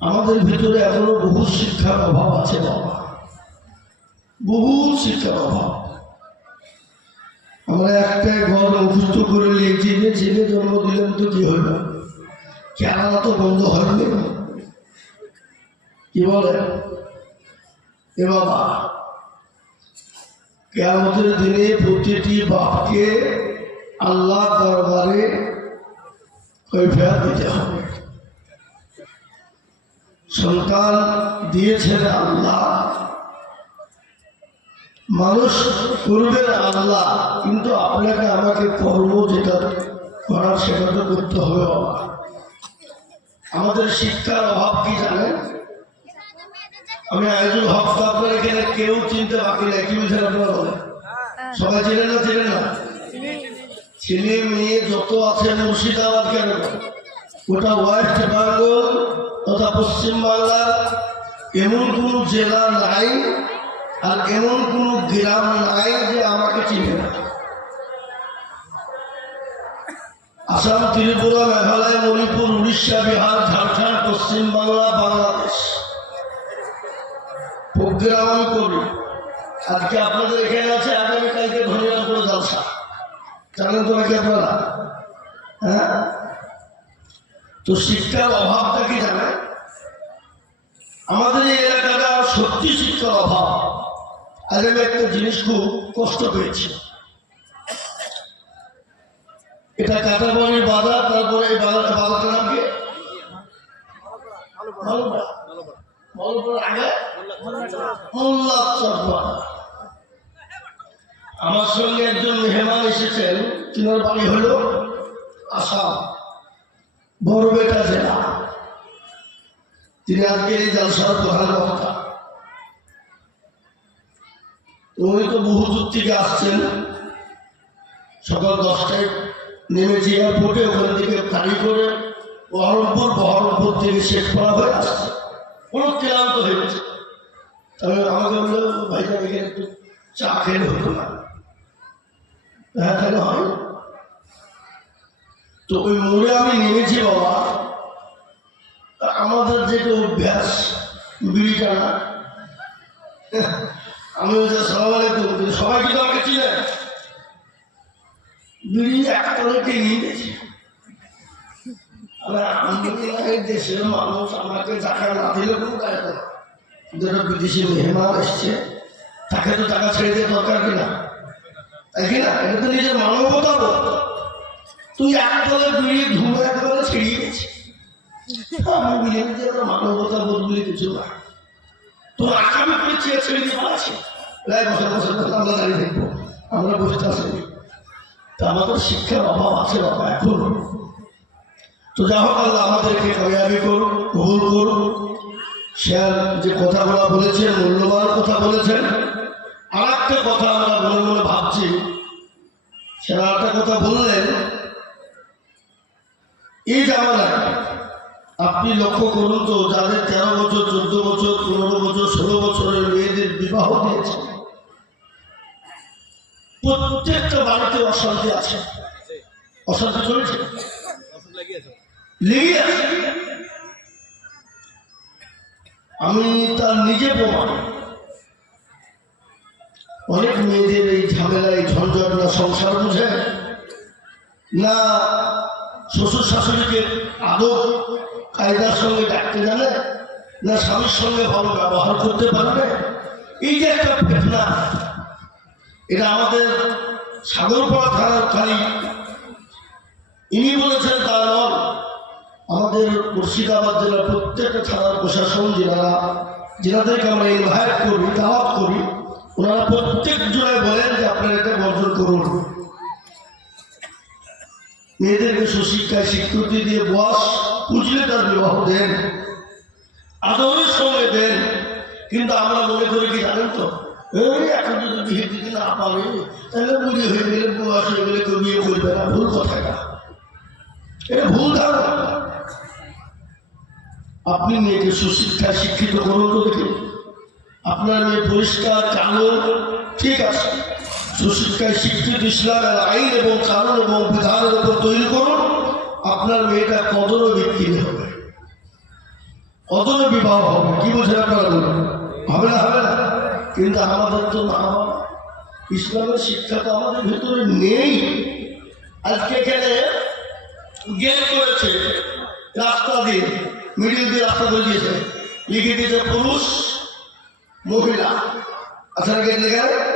আমাদের ভিতরে এখনও বহু শিক্ষার অভাব আছে বাবা। বহু শিক্ষার অভাব। আমরা একটা ঘর মুখস্থ করে নিয়েছি, যে ছেলে জন্ম দিলেন তো কি হইল কেরালা তো বন্ধ হয়নি কি বলে? এ বাবা, কেয়ামতের দিনে প্রতিটি বাপকে আল্লাহ দরবারে কৈফিয়ত দিতে হবে। সন্তান দিয়েছেন আল্লাহ। মানুষ করবেন আল্লাহ, কিন্তু আপনাকে আমাকে কর্ম যেটা করার সেটা তো করতে হবে। আমাদের শিক্ষার অভাব কি জানেন? আমি আয়োজন হক তো আপনার এখানে কেউ চিনতে বাকি নাই। কি বুঝলেন আপনারা সবাই চেনে না চেনে না? ছেলে, মেয়ে যত আছে মুর্শিদাবাদ কেন? ওটা ওয়েস্ট বেঙ্গল তথা পশ্চিমবাংলার এমন কোন জেলা নাই আর এমন কোন গ্রাম নাই যে আমাকে চিনে আসাম, ত্রিপুরা, মেঘালয়, মণিপুর, উড়িষ্যা, বিহার, ঝাড়খণ্ড, পশ্চিমবাংলা, বাংলাদেশ। প্রোগ্রাম করি। আজকে আপনাদের এখানে আছে আগামীকালকে ধনিরামপুর জলসা। জানেন তো নাকি আপনারা? হ্যাঁ? তো শিক্ষার অভাবটা কি জানে আমাদের এই এলাকাটা সত্যি শিক্ষার অভাব। আজ আমি একটা জিনিস খুব কষ্ট পেয়েছি। এটা কাটাবনির বাজার, তারপরে এই বাজারটা বাজারটার নাম কি। আমার সঙ্গে একজন মেহমান এসেছেন, তিনার বাড়ি হলো আসাম। বড়বেটা জেলা। তিনি আজকে এই জলসার প্রধান বক্তা। উনি তো বহু দূর থেকে আসছেন। সকাল দশটায় নেমেছি এয়ারপোর্টে, ওখান থেকে গাড়ি করে বহরমপুর বহরমপুর থেকে শেখপাড়া হয়ে আসছে। কোনো ক্লান্ত হয়ে গেছে। তাহলে আমাকে বলল এখানে একটু চা খেলে হতো না। হ্যাঁ তাহলে হয়। তো ওই মোড়ে আমি নেমেছি বাবা। আমাদের যেটা অভ্যাস বিড়ি টানা আমি বলছি সালাম আলাইকুম। কিন্তু সবাই কিন্তু আমাকে চিনে? বিড়ি একতলাকে নিয়ে গেছি। আবার আমি এই দেশের মানুষ আমাকে টাকা না দিলে কোনো কাজ কিন্তু একটা বিদেশি মেহমান এসছে, তাকে তো টাকা ছেড়ে দিয়ে দরকার কিনা তাই কিনা এটা তো নিজের মানবতা তুই একতলা বিড়ি ধুমে একতলা ছিড়িয়ে গেছিস আমি বুঝে যে ওটা মানবতা বোধ বলে কিছু না। তোর আগামী করে চেয়ে ছেড়ে দিয়ে পালাচ্ছে লাই বছর বছর আমরা দাঁড়িয়ে দেখব আমরা বসে আছি তা আমাদের শিক্ষার অভাব আছে বাবা, এখন। তো যা হোক, আল্লাহ আমাদেরকে কামিয়াবি করুন কবুল করুন স্যার যে কথাগুলো বলেছেন, মূল্যবান কথা বলেছেন আর একটা কথা আমরা মনে মনে ভাবছি। আর একটা কথা বললেন এই জামানায় আপনি লক্ষ্য করুন তো যাদের তেরো বছর, চোদ্দ বছর, পনেরো বছর, ষোলো বছরের মেয়েদের বিবাহ দিয়েছে প্রত্যেকটা বাড়িতে অশান্তি আছে। অশান্তি চলছে? আমি তার নিজে প্রমাণ। অনেক মেয়েদের এই ঝামেলা এই ঝঞ্ঝট না সংসার বুঝে? না শ্বশুর শাশুড়িকে আদৌ কায়দার সঙ্গে ডাকতে জানে? না স্বামীর সঙ্গে ভালো ব্যবহার করতে পারবে? এই যে একটা ফেতনা, এটা আমাদের সাগরপাড়া থানার খালি ইনি বলেছেন তা নয় আমাদের মুর্শিদাবাদ জেলার প্রত্যেকটা থানার প্রশাসন জেলারা যেনাদেরকে আমরা ইনভাইট করি, দাওয়াত করি, ওনারা প্রত্যেক জনায় বলেন যে আপনারা এটা বর্জন করুন। মেয়েদেরকে সুশিক্ষায় স্বীকৃতি দিয়ে বস বুঝলে তার বিবাহ দেন, আদরের সঙ্গে দেন। কিন্তু আমরা মনে করি কি জানেন তো? এখন যদি বিয়ে দিতে না পারে, তাহলে বুড়ি হয়ে গেলে, বয়স হয়ে গেলে কেউ বিয়ে করবে না। ভুল কথাটা এটা ভুল ধারণা। আপনি মেয়েকে সুশিক্ষায় শিক্ষিত করুন তো দেখে। আপনার মেয়ে পরিষ্কার, কালো, ঠিক আছে। সুশিক্ষায় শিক্ষিত ইসলামের আইন এবং কানুন এবং বিধানের উপর তৈরি করুন আপনার মেয়েটা কদরও বিক্রি হবে। না বিবাহ হবে। কি বলছেন আপনারা হবে না হবে না? কিন্তু আমাদের তো বাবা, ইসলামের শিক্ষা তো আমাদের ভেতরে নেই। আজকে এখানে গেট করেছে রাস্তা দিয়ে মিডিল দিয়ে রাস্তা করে দিয়েছে। লিখে দিয়েছে পুরুষ মহিলা। আচ্ছা গেট লেখা?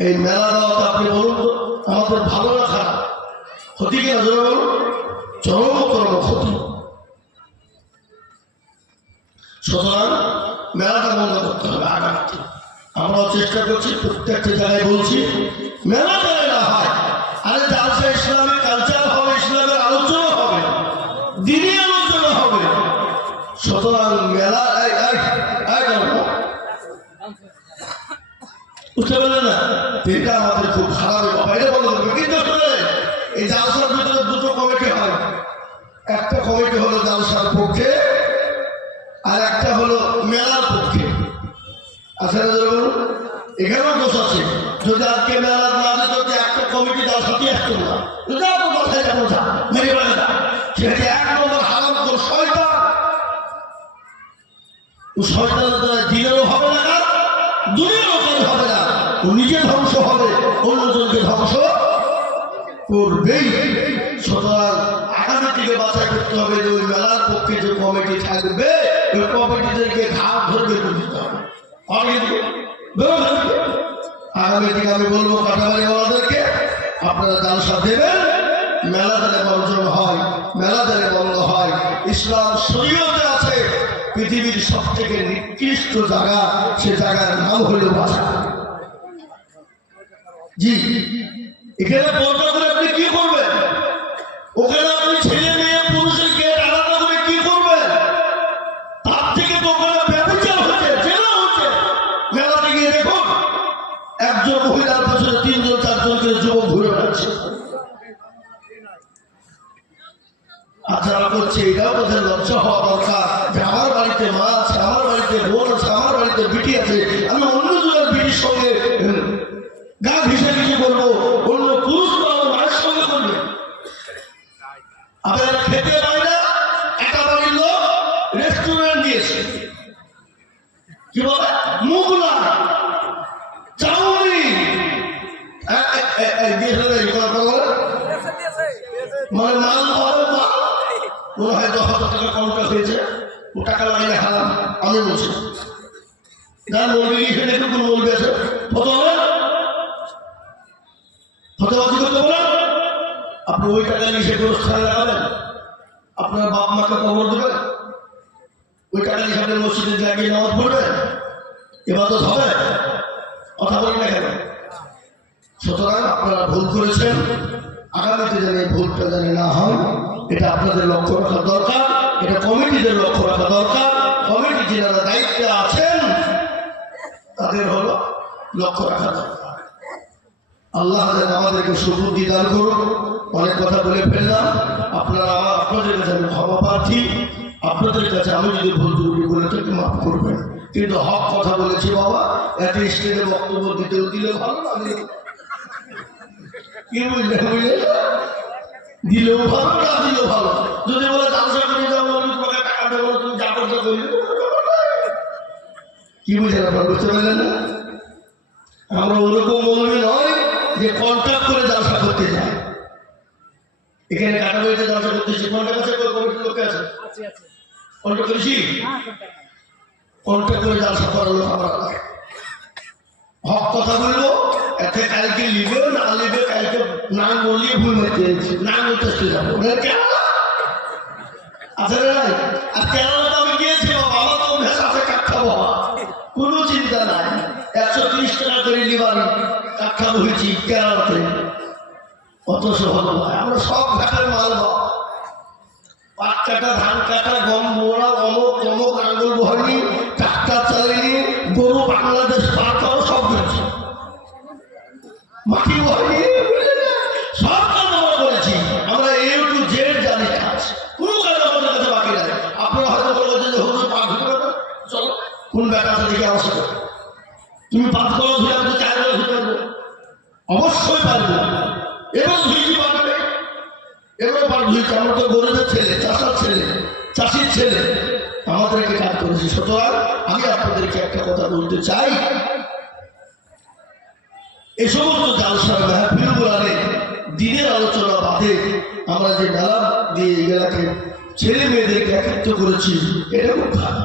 এই মেলা দেওয়াটা আপনি বলুন আমাদের ভালো না খারাপ? ক্ষতি কিনা জোরে বলুন? চরমতর ক্ষতি। সুতরাং মেলাটা বন্ধ করতে হবে আগামীতে। আমরাও চেষ্টা করছি, প্রত্যেকটা জায়গায় বলছি, মেলা যেন না হয়। আরে, জালসা ইসলামিক কালচার হবে, ইসলামের আলোচনা হবে। দিনই আলোচনা হবে সুতরাং মেলা এই, এই, এই, দেখো, বুঝতে পারলেন না তো এটা আমাদের খুব খারাপ ব্যাপার এটা বন্ধ কিন্তু এই জালসার ভিতরে দুটো কমিটি হয়। একটা কমিটি হলো জালসার পক্ষে, আর একটা হলো মেলার পক্ষে। আসলে ধরুন এখানেও দোষ আছে। যদি আজকে মেলা না দিত একটা কমিটি জালসা দিয়ে আসতো না যা কথায় যা মেরে বেড়ে যা সেটা এক নম্বর হারাম তো শয়তান? ও নিজে ধ্বংস হবে অন্যজনকে ধ্বংস করবেই। সুতরাং আগামী থেকে বাছাই করতে হবে যে ওই মেলার পক্ষে যে কমিটি থাকবে, ওই কমিটিদেরকে ঘাট ধরে বের করে দিতে হবে। আগামী দিকে আমি বলব কাটাবাড়ি ওয়ালাদেরকে আপনারা জালসা দেবেন, মেলা দ্বারা বর্জন হয়, মেলা দ্বারা বন্ধ হয়। ইসলাম শরীয়তে আছে, পৃথিবীর সব থেকে নিকৃষ্ট জায়গা, সে জায়গার নাম হল বাসা জি। এখানে পর্দা করে আপনি কি করবেন? ওখানে আপনি ছেলে মেয়ে, পুরুষের গেট আলাদা করে কি করবেন? তার থেকে তো ওখানে ব্যবচার হচ্ছে জেলা হচ্ছে। মেলাতে গিয়ে দেখুন, একজন মহিলার পাশে তিনজন চারজন করে যুবক ঘুরে বেড়াচ্ছে। যারা করছে এটাও তাদের লজ্জা হওয়া দরকার। যে আমার বাড়িতে মা আছে আমার বাড়িতে বোন আছে আমার বাড়িতে বিটি আছে আমি অন্য জনের বিটির সঙ্গে উম, গা ঘিসে ঘিসে করব অন্য পুরুষ বা আমার মায়ের সঙ্গে করবে আপনারা খেতে পায় না একটা বাড়ির লোক রেস্টুরেন্ট দিয়েছে কি বলে মুগলা চাউমিন এ- এ- এ- এ, দিয়েছে না, এই কথা বলে? মানে মাল হবে মাল মনে হয় দশ হাজার টাকা কমটা হয়েছে ও টাকা লাগলে হারাম আমি বলছি। যার মরবি লিখে কোন মরবি আছে? করতে বলেন আপনি ওই টাকা নিয়ে গোরস্থানে লাগাবেন। আপনার বাপ মাকে কবর দেবেন। ওই টাকা নিয়ে আপনি মসজিদে লাগিয়ে নামাজ পড়বেন এবার হবে। কথা বলেন না কেন? সুতরাং আপনারা ভুল করেছেন। আগামীতে যেন এই ভুলটা যেন না হয়, এটা আপনাদের লক্ষ্য রাখা দরকার। এটা কমিটিদের লক্ষ্য রাখা দরকার। কমিটি যারা দায়িত্বে আছেন, তাদের হলো লক্ষ্য রাখা দরকার। আল্লাহ আমাদেরকে সুবুদ্ধি দান করুন অনেক কথা বলে ফেললাম। আপনারা আমার, আপনাদের কাছে আমি ক্ষমা প্রার্থী। আপনাদের কাছে আমি যদি ভুল ত্রুটি বলে থাকি মাফ করবেন। কিন্তু হক কথা বলেছি বাবা, এত স্টেজে বক্তব্য দিতেও দিলে ভালো দিলেও কি বুঝলেন দিলেও ভালো, না দিলেও ভালো? যদি বলে করে বলে তোমাকে টাকা দেবো করবে কি বুঝলেন আপনার বুঝতে পারলেন না? আমরা ওরকম মৌলবী নয় যে কন্ট্রাক্ট করে জালসা করতে যায়। এখানে কাটাবাড়িতে জালসা করতেছি কন্ট্রাক্ট আছে কমিটির লোক আছে? কন্ট্রাক্ট করেছি? কন্ট্রাক্ট করে জালসা করার লোক আমরা হক কথা বলব এতে কালকে লিবে না লিবে কালকে না বলিয়ে ভুল হতে না বলতে যাব। কেন আসলে আর কেরালা তো আমি গিয়েছি বাবা আমার তো অভ্যাস আছে কাঠ খাব কোনো চিন্তা নাই একশো ত্রিশ টাকা করে লিবার কাঠ খাব হয়েছি কেরালাতে অত সহজ আমরা সব ঘাটের মাল পাট কাটা ধান কাটা গম বোড়া অমক অমক আঙুল বহানি ট্রাক্টর চালাইনি, গরু, বাংলাদেশ পার সব করেছি। মাটি বহানি সব কাজ আমরা করেছি। আমরা এ টু জেড জানি কাজ কোনো কাজ হয়তো পাঠ চলো, কোন দেখে আমার সাথে তুমি পাঠ করো চার বেলা ধরে অবশ্যই পারব। এবং ধুইছি পারবে এবার পার ধুইছি আমরা তো গরিবের ছেলে, চাষার ছেলে, চাষির ছেলে। আমাদেরকে কাজ করেছি। সুতরাং আমি আপনাদেরকে একটা কথা বলতে চাই। এ সমস্ত জালসা মেহফিল গুলানে দিনের আলোচনা বাদে আমরা যে মেলা দিয়ে এগুলাকে ছেলে মেয়েদেরকে একত্রিত করেছি, এটা খুব ভালো।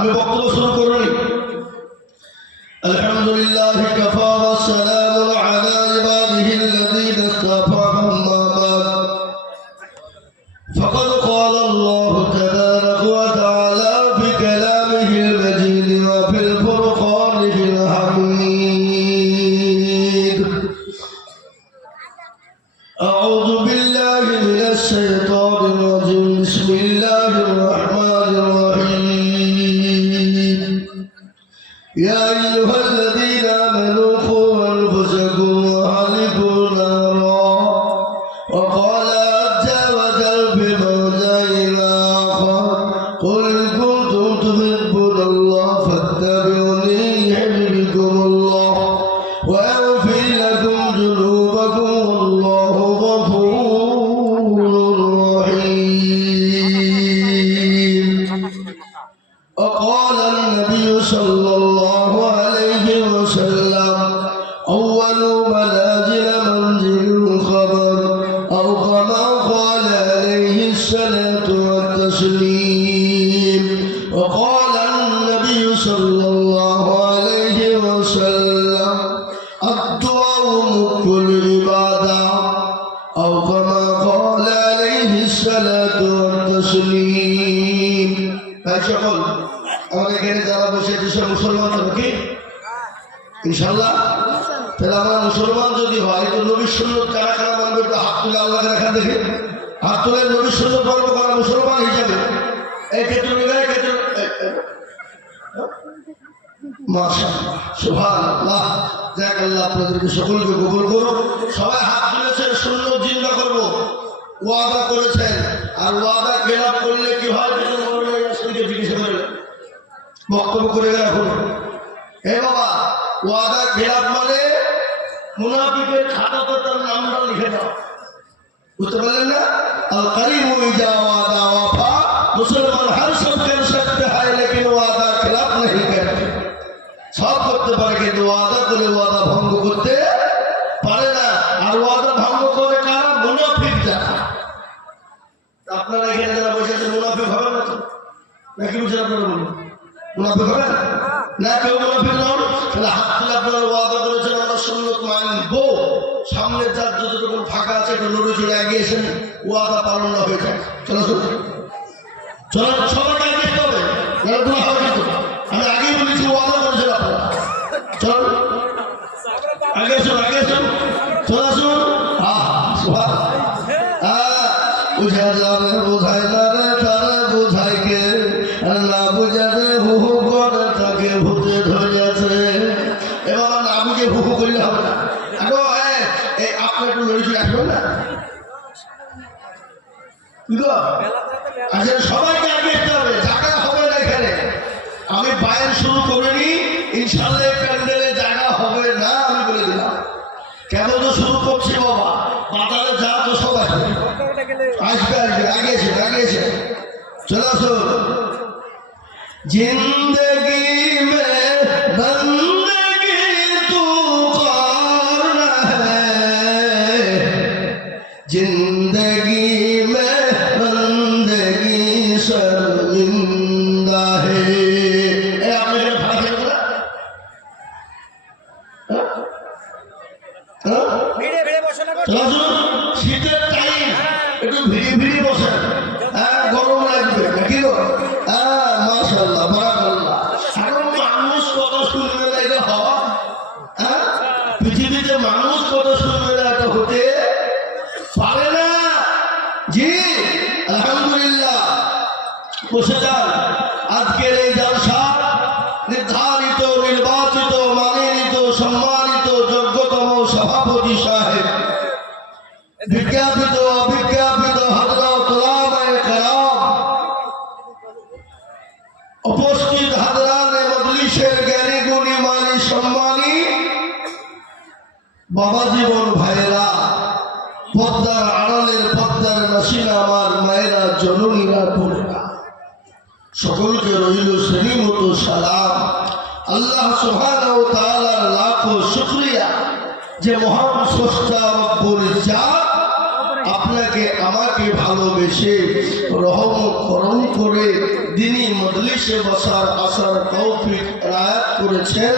আমি বক্তব্য শুরু করবো الحمد لله كفى والسلام على عباده الذين اصطفى أما بعد فقد قال الله تبارك وتعالى في كلامه المجيد وفي الفرقان في الحميد أعوذ بالله من الشيطان আপনাদেরকে সকলকে কবুল করুন সবাই হাত তুলেছেন, সুন্নত জিন্দা করব। ওয়াদা করেছেন। আর ওয়াদা খেলাপ করলে কি হয় বক্তব্য করে রাখুন হে বাবা, ওয়াদা খেলাপ মানে মুনাফিকের খাতাতে তার নামটা লিখে দাও। বুঝতে পারলেন না? ওয়াফা, মুসলমান হার সব করতে পারে, কিন্তু ওয়াদা করে ওয়াদা ভঙ্গ করতে পারে না। আর ওয়াদা ভঙ্গ করে কারা? মুনাফিক যারা। আপনারা এখানে যারা বসে আছেন, মুনাফিক হবেন না তো? নাকি বুঝে আপনারা বলুন? মুনাফিক হবেন না? কেউ মুনাফিক নন। তাহলে হাত তুলে আপনারা ওয়াদা করেছেন, আমরা সুন্নত মানবো। সামনে যার যতটুকু ফাঁকা আছে, একটু লড়ে চলে এগিয়েছেন ওয়াদা পালন না হয়ে যায় চলো চলো যেতে হবে নাহলে তোমার হবে কিন্তু আমি আগেই বলেছি ওয়াদা করেছেন আপনারা চল। আগে আসুন আগে আসুন চলে আসুন আহ সুভাষ বুঝা যাবে বোঝাই না রে তারে বোঝাই কে? আর না গেছে এবার নাবিকে হুহু করলে হবে না এখন এই একটু লড়িয়ে আসবেন না? কি গো? আচ্ছা সবাইকে আগে হবে। জায়গা হবে না এখানে। আমি বায়ের শুরু করিনি। ইনশাল্লাহ প্যান্ডেলে জায়গা হবে না, আমি বলে দিলাম। কেন তো শুরু করছি বাবা? বাজারে যা তো সব আসবে আসবে আসবে, আগে চলে জিন্দগি মে শীতের টাইম একটু ভিড়ি ভিড়ি বসেন সম্মানী বাবা জীবন ভাইরা পদ্মার আড়ালের পদ্মার নাসিনা আমার মায়েরা, জননীরা, বোনেরা, সকলকে রইল শ্রেণি মতো সালাম। আল্লাহ সুহান ও তালার লাখো শুক্রিয়া যে মহান স্রষ্টা রব্বুল জাত আপনাকে আমাকে ভালোবেসে রহম করম করে দিনী মজলিসে বসার আসার তৌফিক রায়াত করেছেন।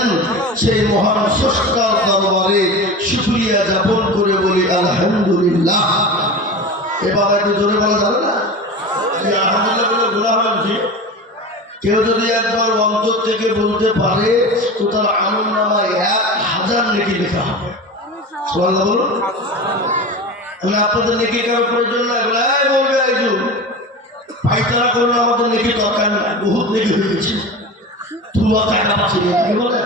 সেই মহান স্রষ্টার দরবারে শুক্রিয়া যাপন করে বলি, আলহামদুলিল্লাহ। এবার একটু জোরে বলা যাবে না? কেউ যদি একবার অন্তর থেকে বলতে পারে, তো তার আনন্দ এক হাজার নেকি লেখা হবে। বলুন। আমি আপনাদের নেকি কারও প্রয়োজন এই বলবে একজন পাইতারা করলে আমাদের নেকি দরকার না বহুত নেকি হয়ে গেছে। তুমিও টাকা বলে?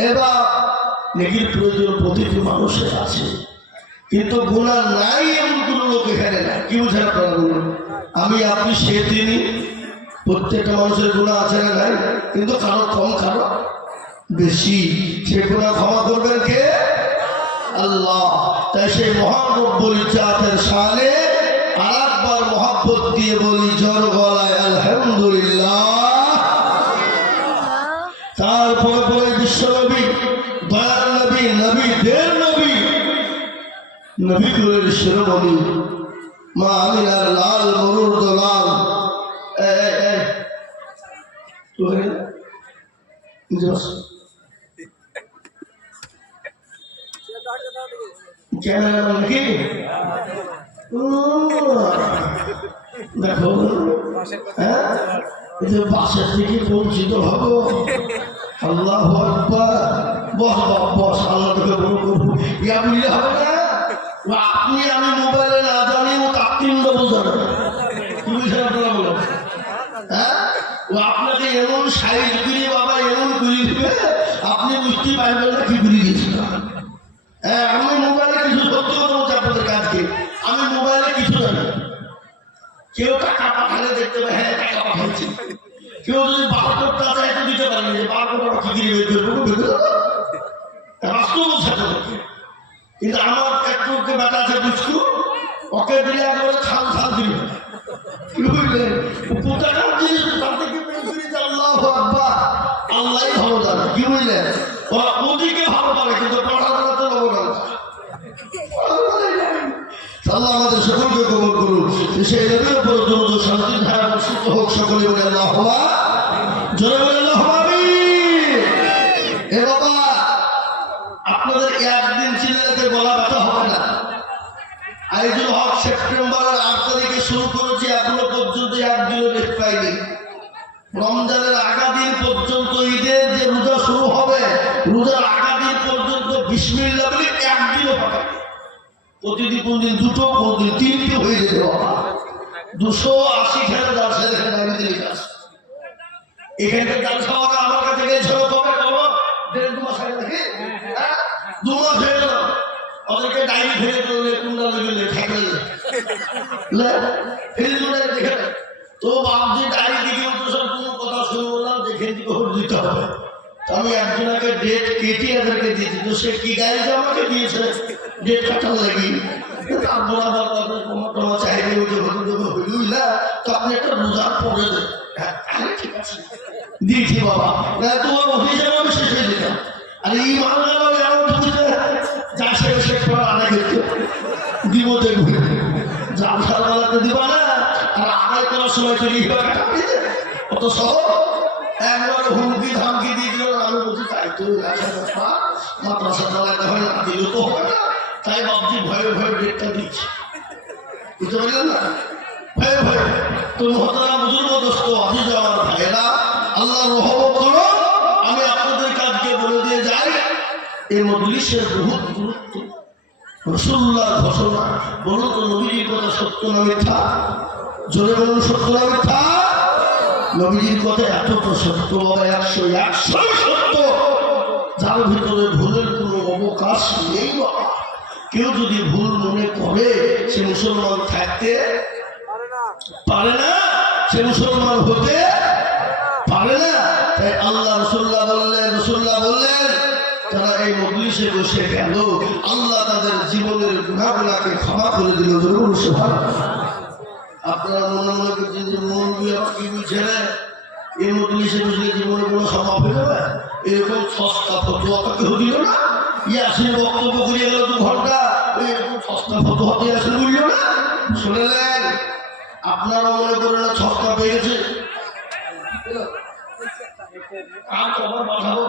এবার নেকির প্রয়োজন প্রতিটি মানুষের আছে। কিন্তু গুণা নাই এমন কোনো লোক এখানে নাই। কি বুঝেন আমি, আপনি, সে, তিনি, প্রত্যেকটা মানুষের গুণা আছে না নাই? কিন্তু কারও কম, কারও বেশি। সে গুণা ক্ষমা করবেন কে? আল্লাহ। তাই সেই মহান রব্বুল জাতের শানে আরেকবার মহাব্বত দিয়ে বলি জোর গলায় আলহামদুলিল্লাহ। তারপরে পরে বিশ্বনবী দয়ার নবী নবীদের নবী। নবী কুলের শিরোমণি মা আমিনার লাল মরুর লাল। এ, এ, এ। তো এ, জোস। ক্যামেরা নাকি ও, দেখো হ্যাঁ বাসের থেকে বঞ্চিত হব আল্লাহ বস বস আল্লাহ তোকে বড় করব ইয়া বুঝলে হবে না আপনি আমি মোবাইলে না জানি ও তিন ডবল জানে কি বুঝলেন হ্যাঁ আপনাকে এমন সাইজ করে বাবা এমন করে দিবে আপনি বুঝতে পারবেন না কি করে গেছিল হ্যাঁ আমি মোবাইলে কিছু সত্যি কথা বলছি আপনাদের কাজকে আমি মোবাইলে কিছু জানি। কেউ টাকা পাঠালে দেখতে পাবে হ্যাঁ টাকা পাঠাচ্ছি। কেউ যদি চায়, তো দিতে যে কি বের করব সাথে। কিন্তু আমার ওকে বেটা আছে বুঝকু ওকে দিলে একবারে ছাল ছাল দিল আল্লাহ ভালো জানে। কি বুঝলেন ওরা ওদিকে ভালো পারে কিন্তু সেই নবীর উপর বলে বলে, আল্লাহ এ বাবা, আপনাদের একদিন চিল্লাতে গলা ব্যথা হবে না। আইজুল হক সেপ্টেম্বরের আট তারিখে শুরু করেছি, এখনও পর্যন্ত একদিনও রেট পাইনি। রমজানের আগা দিন পর্যন্ত, ঈদের যে রোজা শুরু হবে, রোজার আগা দিন পর্যন্ত বিসমিল্লা বলে একদিনও হবে। প্রতিদিন কোনদিন দুটো, কোনদিন তিনটে হয়ে যেতে বাবা দুশো আশি খেলে যাচ্ছে এখানে দামি দিলে গাছ এখানে গাছ খাওয়া আমার কাছে গেছিল কবে কবে দেড় দু মাস আগে হ্যাঁ? ফেলে দিলে কুন্ডা লেগে দেখে তো বাপজি ডাইনি দিকে সব কোনো কথা শুনব না, দেখে দিকে ভোট হবে। আমি একজনকে ডেট কেটে এদেরকে দিয়েছি। তো সে কি আমাকে দিয়েছে? ডেট কাটার লাগিয়ে তোমার দেবে হইলই হ্যাঁ, দিয়েছি বাবা তোমার অফিসে আমি শেষে দিতাম আর এই মালগুলো যা সে সে করা আগে দেখতে দিব না আর আদায় করার সময় হয়ে কাটাবি অত সহজ একবার হুমকি ধামকি দিয়ে দিল বলছি তাই তো চালাতে হয় না দিলে তো হবে না। তাই ভাবছি ভয়ে ভয়ে ডেটটা দিচ্ছি। বুঝতে পারলেন না? ভয়ে ভয়ে। তো মহতারা বুজুর্গ, দোস্ত আজিজ আমার ভাইয়েরা, আল্লাহ রহমত করো, আমি আপনাদের কাজকে বলে দিয়ে যাই। এই মজলিসের বহুত গুরুত্ব। রসুল্লাহ ঘোষণা বলুন তো নবীজির কথা সত্য না মিথ্যা? জোরে বলুন, সত্য না মিথ্যা? নবীজির কথা এতটা সত্য বাবা, একশো একশো সত্য। যার ভিতরে ভুলের কোনো অবকাশ নেই বাবা। কেউ যদি ভুল মনে করে সে মুসলমান থাকতে পারে না, সে মুসলমান হতে পারে না। তাই আল্লাহ রসুল্লাহ বললেন রসুল্লাহ বললেন, তারা এই মজলিসে বসে গেল। আল্লাহ তাদের জীবনের গুণাগুলাকে ক্ষমা করে দিল। জরুর আপনারা মনে মনে করছেন যে মন দিয়ে কি বুঝছে রে এই মজলিসে বসলে জীবনে কোনো ক্ষমা হয়ে যাবে এরকম সস্তা তো কেউ দিল না। ইয়াসিন বক্তব্য করিয়ে গেল দু ঘণ্টা। এরকম সস্তা ফটো হাতে ইয়াসিন বলল না। শুনলেন? আপনারা মনে করেন না ছক্কা পেয়ে গেছে? আর কবার পাঠাবো